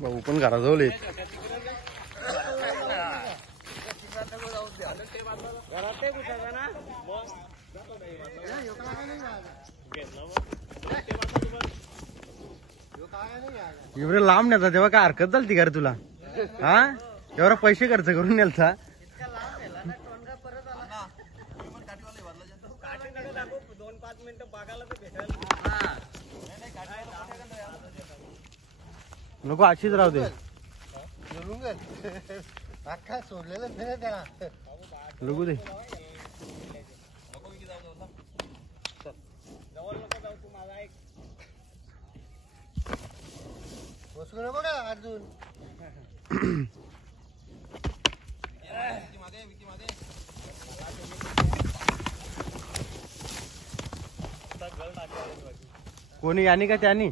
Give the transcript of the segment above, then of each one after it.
भाऊ पण घराजवळ आहे. एवढे लांब नेता तेव्हा काय हरकत झाली का रे तुला? हा एवढा पैसे खर्च करून नेलता. नको अशीच राहू दे. सोडलेलं लगू दे. अजून कोणी यानी का त्यानी?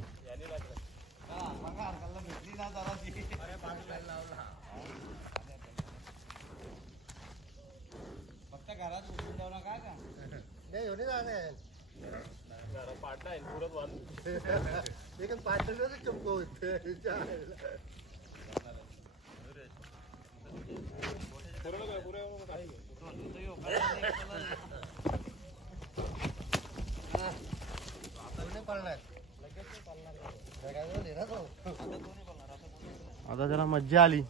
आता त्याला मज्जा आली.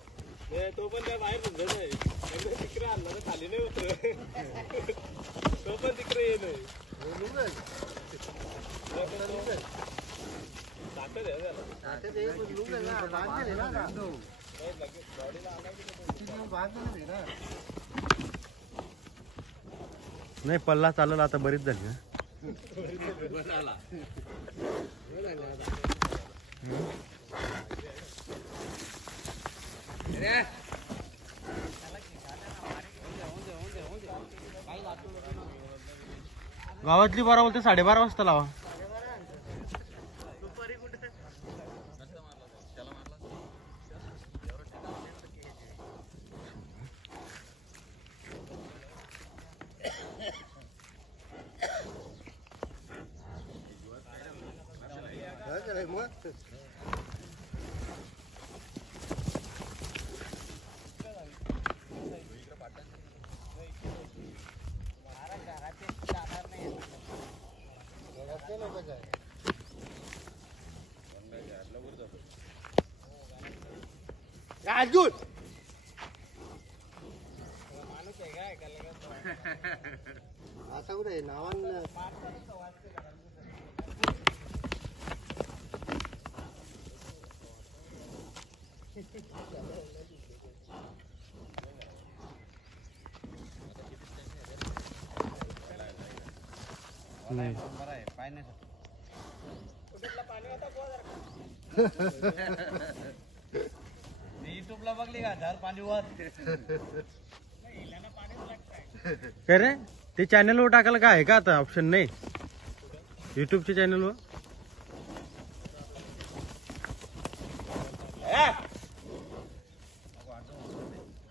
तो पण त्या बाहेर तिकडे आणला तर खाली नाही उतर. तो पण तिकडे ये नाही. नाही पल्ला चालला आता बरीच झाली ना. गावातली 12 बोलते 12:30 वाजता लावा. राजूत माणूस आहे काय असा कुठे नावान नाही युट्यूबला बघली का झार पाणी वर काय रे ते चॅनल वर टाकायला काय आहे का आता ऑप्शन नाही युट्यूबच्या चॅनल वर?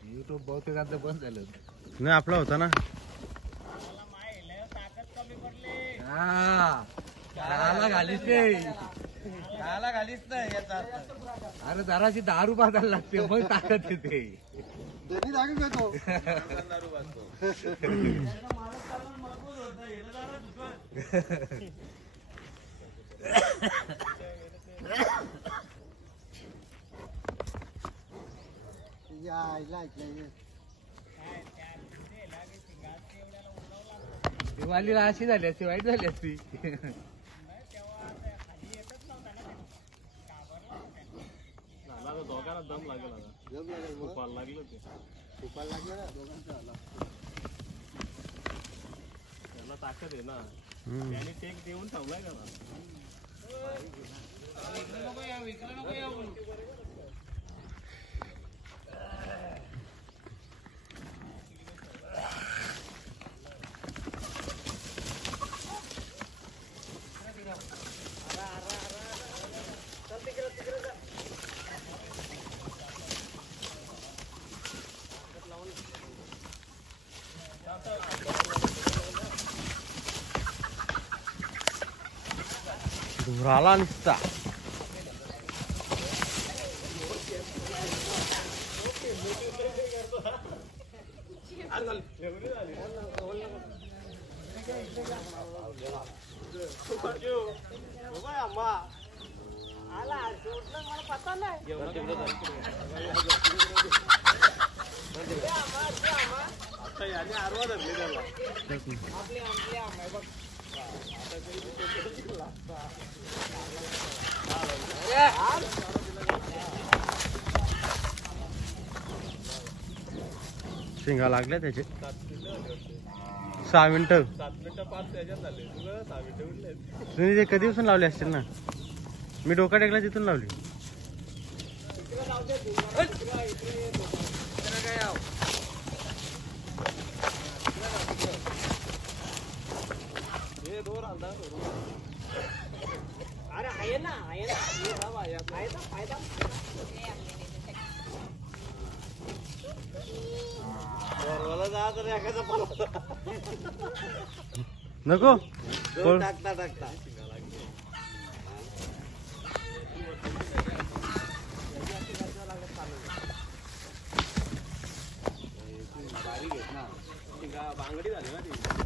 युट्यूब बहुतेक आता बंद झालं. नाही आपला होता ना. घालीच नाही याचा अरे जराशी दारू बांधायला लागते मग ताकद येते. दिवाळीला अशी झाली असती वाईट झाली असती. दोघांना दम लागेल लागलं ते खूपाला लागलं ना दोघांचा आला त्याला ताकद आहे ना त्याने टेक देऊन ठेवलाय का ना. धुराला निसता आरवा धरले त्याला शिंगा लागल्या त्याचे 6 मिनिटं 7 मिनिटं 5 त्याच्यात झाले तुला 6 मिनिटं उरले तुम्ही ते कधीपासून लावले असतील ना मी डोका टेकला तिथून लावली अरे आहे ना फायदा जा तर एखादा नको टाकता बांगडी झाली ना ती